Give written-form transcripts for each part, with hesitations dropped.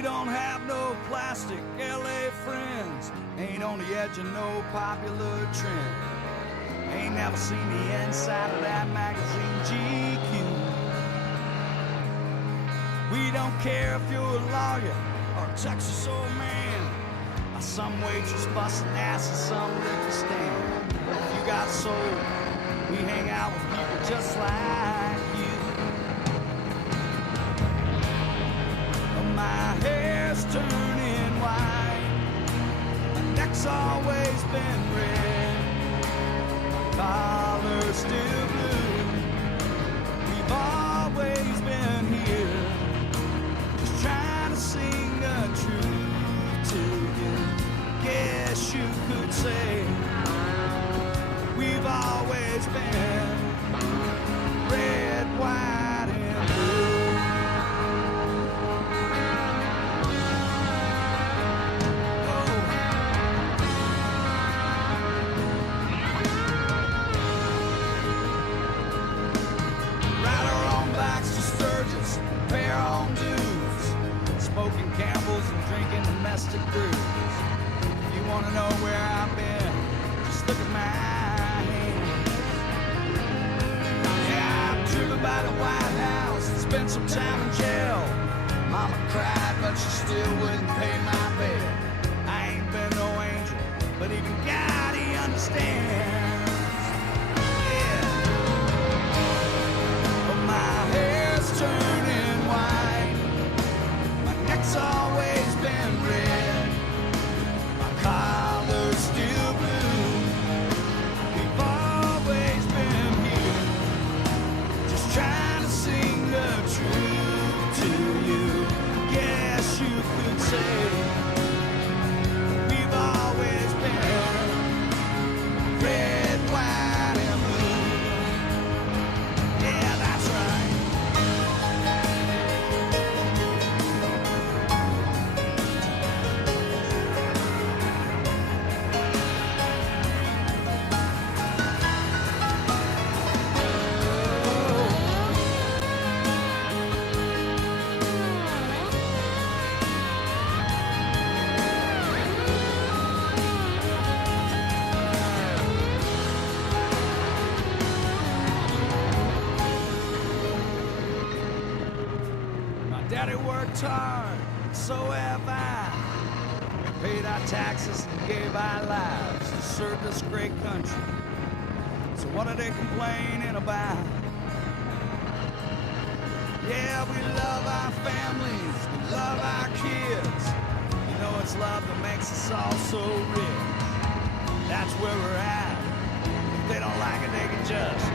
We don't have no plastic LA friends, ain't on the edge of no popular trend. Ain't never seen the inside of that magazine GQ. We don't care if you're a lawyer or a Texas old man, or some waitress busting ass in some liquor stand. If you got soul, we hang out with people just like you. My hair's turning white, my neck's always been red, my collar's still blue. We've always been here, just trying to sing the truth to you. Guess you could say we've always been red, white, and blue. Pay our own dues, smoking Campbells and drinking domestic brews. If you want to know where I've been, just look at my hands. Yeah, I'm driven by the White House and spent some time in jail. Mama cried, but she still wouldn't pay my bail. I ain't been no angel, but even God, he understands. Yeah, but my hair's turning white, my neck's always been red, my collar's still blue. We've always been here, just trying to sing the truth to you. Guess you could say we've always been red, white, and blue. Yeah, that's right. Daddy worked hard, and so have I. We paid our taxes and gave our lives to serve this great country. So what are they complaining about? Yeah, we love our families, we love our kids. You know it's love that makes us all so rich. That's where we're at. If they don't like it, they can just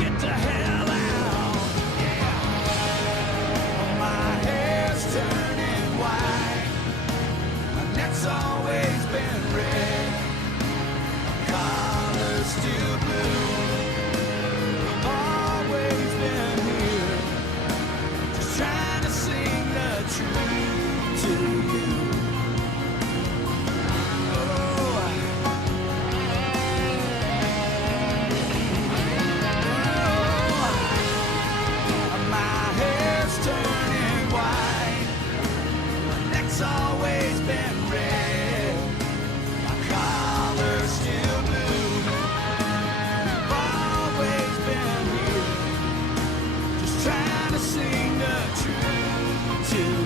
get the hell out. My hair's turning white, my neck's always been red, my collar's still blue. We've always been here, just trying to sing the truth to you. It's always been red, my collar's still blue. We've always been here, just trying to sing the truth to